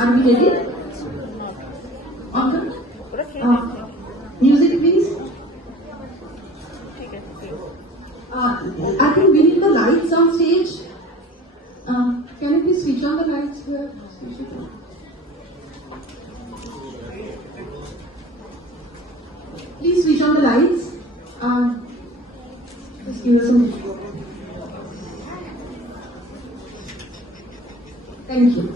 Are we ready? Okay. Music, please. I think we need the lights on stage. Can you please switch on the lights here? Please switch on the lights. Just give us some. Thank you.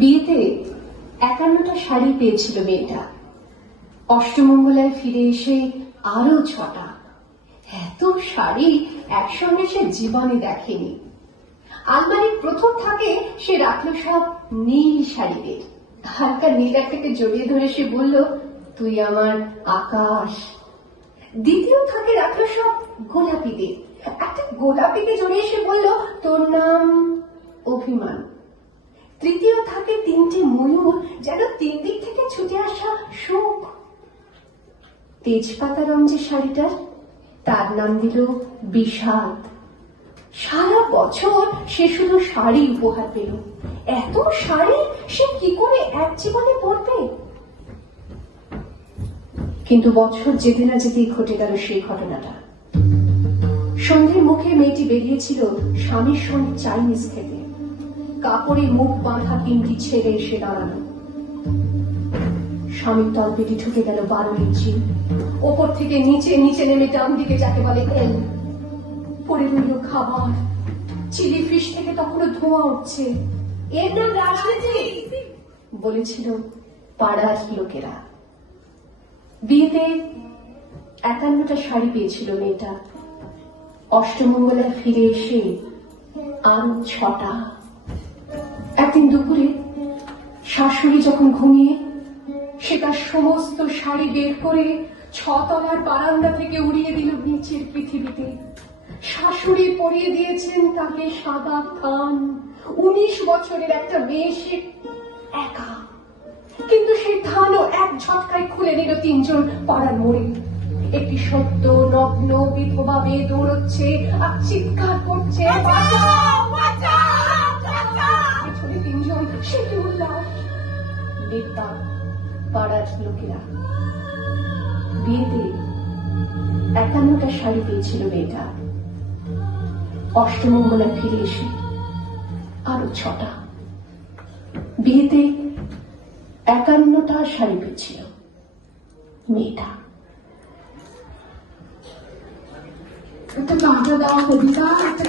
বিয়েতে 51টা শাড়ি পেয়েছিল মেয়েটা। অষ্টমঙ্গলায় ফিরে এসে আরো 6টা। এত শাড়ি একসঙ্গে সে জীবনে দেখেনি। আলমারির প্রথম থাকে সে রাখলো সব নীল শাড়িদের। হালকা নীলাটাকে জড়িয়ে ধরে সে বলল, তুই আমার আকাশ। দ্বিতীয় থাকে রাখলো সব গোলাপিদের। একটা গোলাপিকে জড়িয়ে সে বলল, তোর নাম অভিমান। তৃতীয় থাকে 3টে ময়ূর, যেন 3 দিক থেকে ছুটে আসা সুখ। তেজপাতা রং যে শাড়িটার, তার নাম দিল বিষাদ। সারা বছর সে শুধু শাড়ি উপহার পেল। এত শাড়ি সে কি করে এক জীবনে পরবে? কিন্তু বছর যেতে না যেতেই ঘটে গেল সেই ঘটনাটা। সন্ধ্যের মুখে মেয়েটি বেরিয়েছিল স্বামীর সঙ্গে চাইনিজ খেতে। কাপড়ে মুখ বাঁধা 3টি ছেলে এসে দাঁড়ালো। স্বামীর তলপেটে ঢুকে গেল 12 ইঞ্চি। ওপর থেকে নিচে নিচে নেমে ডান দিকে যাকে বলে এল। পড়ে রইল খাবার। চিলি ফিশ থেকে তখনও ধোঁয়া উঠছে। এর নাম রাজনীতি বলেছিল পাড়ার লোকেরা। বিয়েতে 51টা শাড়ি পেয়েছিল মেয়েটা। অষ্টমঙ্গলায় ফিরে এসে আরো 6টা। একদিন দুপুরে শাশুড়ি যখন ঘুমিয়ে, সে তার সমস্ত শাড়ি বের করে 6 তলার বারান্দা থেকে উড়িয়ে দিল নিচের পৃথিবীতে। শাশুড়ি পরিয়ে দিয়েছেন তাকে সাদা থান। 19 বছরের একটা মেয়ে, সে একা। কিন্তু সেই থানও এক ঝটকায় খুলে নিল 3 জন পাড়ার মোড়ে। একটি সদ্য নগ্ন বিধবা মেয়ে দৌড়চ্ছে আর চিৎকার করছে, পেছনে 3 জন। সে কি উল্লাস! নেতা, পাড়ার লোকেরা। বিয়েতে 51টা শাড়ি পেয়েছিল মেয়েটা। অষ্টমঙ্গলায় ফিরে এসে আরো 6টা। বিয়েতে 51টা শাড়ি পেয়েছিল মেয়েটা। একটা গানটা দেওয়া কবিতা, একটা